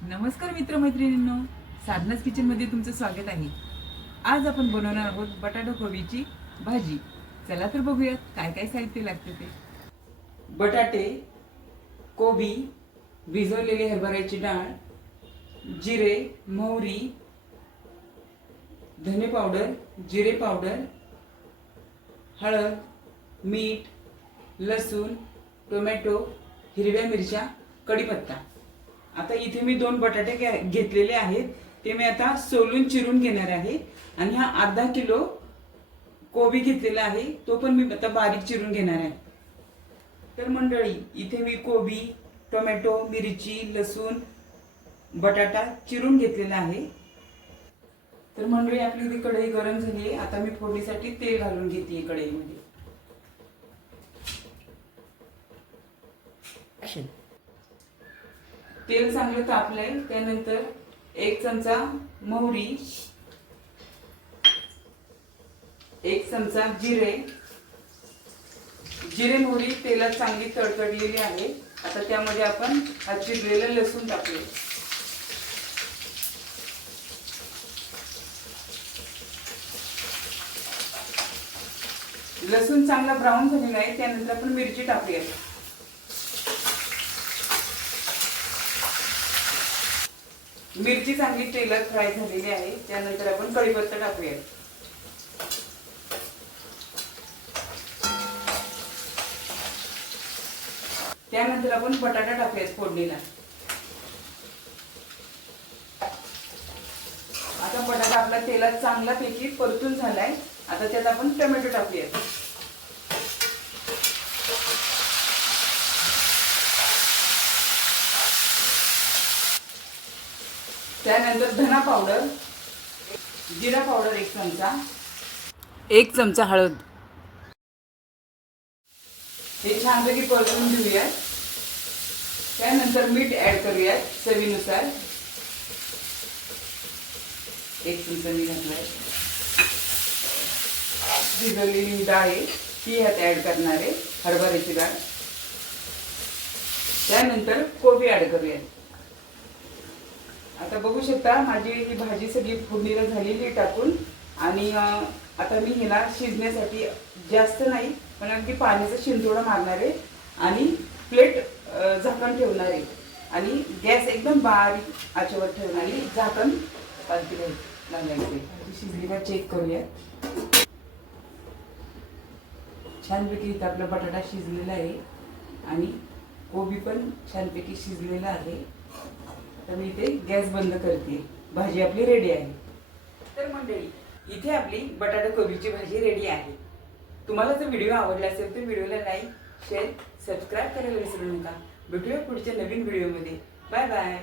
नमस्कार मित्रमैत्रिणींनो, साधनाच किचनमध्ये तुमचं स्वागत आहे। आज आपण बनवणार आहोत बटाटा कोबीची भाजी। चला तर बघूयात काय काय साहित्य लागते ते। बटाटे, कोबी, भिजवलेली हरभऱ्याची डाळ, जिरे, मोहरी, धने पावडर, जिरे पावडर, हळद, मीठ, लसूण, टोमॅटो, हिरव्या मिरच्या, कढीपत्ता। आता इथे मी 2 बटाटे घेतलेले आहेत, ते मी आता सोलून चिरून घेणार आहे। आणि हा अर्धा किलो कोबी घेतलेला आहे, तो पण मी आता बारीक चिरून घेणार आहे। तर मंडळी, इथे मी कोबी, टोमॅटो, मिरची, लसूण, बटाटा चिरून घेतलेला आहे। तर मंडळी, आपली इथे कढई गरम झाली आहे। आता मी फोडणीसाठी तेल घालून घेते कढईमध्ये। तेल चांगलं तापलंय, त्यानंतर 1 चमचा मोहरी, 1 चमचा जिरे, मोहरी तेलात चांगली तडतडलेली आहे। आता त्यामध्ये आपण चिरलेलं लसूण टाकूया। लसूण चांगला ब्राऊन झालेला आहे, त्यानंतर आपण मिरची टाकूया। मिरची चांगली तेलात फ्राय झालेली आहे, त्यानंतर आपण कढीपत्ता टाकूया। त्यानंतर आपण बटाटा टाकूया फोडणीला। आता बटाटा आपला तेलात चांगला पैकी परतून झालाय। आता त्यात आपण टोमॅटो टाकूया। त्यानंतर धना पावडर, जिरा पावडर 1 चमचा, 1 चमचा हळद, हे छानपैकी परतून घेऊया। त्यानंतर मीठ ऍड करूया चवीनुसार, 1 चमचा मीठ घातलाय। भिजवलेली डाळ आहे ती ह्यात ऍड करणार आहे, हरभऱ्याची डाळ। त्यानंतर कोबी ऍड करूया। आता बघू शकता माझी ही भाजी सगळी फोडणीला झालेली टाकून। आणि आता मी हिला शिजण्यासाठी जास्त नाही पण अगदी पाण्याचा शिंतोडा मारणार आहे आणि प्लेट झाकण ठेवणार आहे आणि गॅस एकदम बारीक आचेवर ठेवणार आणि झाकण लावायचे। शिजली का चेक करूया। छानपैकी इथं आपला बटाटा शिजलेला आहे आणि कोबी पण छानपैकी शिजलेला आहे। तर मी इथे गॅस बंद करते, भाजी आपली रेडी आहे। तर मंडळी, इथे आपली बटाटा कोबीची भाजी रेडी आहे। तुम्हाला जर व्हिडिओ आवडला असेल तर व्हिडिओला लाईक, शेअर, सबस्क्राईब करायला विसरू नका। भेटूया पुढच्या नवीन व्हिडिओमध्ये। Bye bye.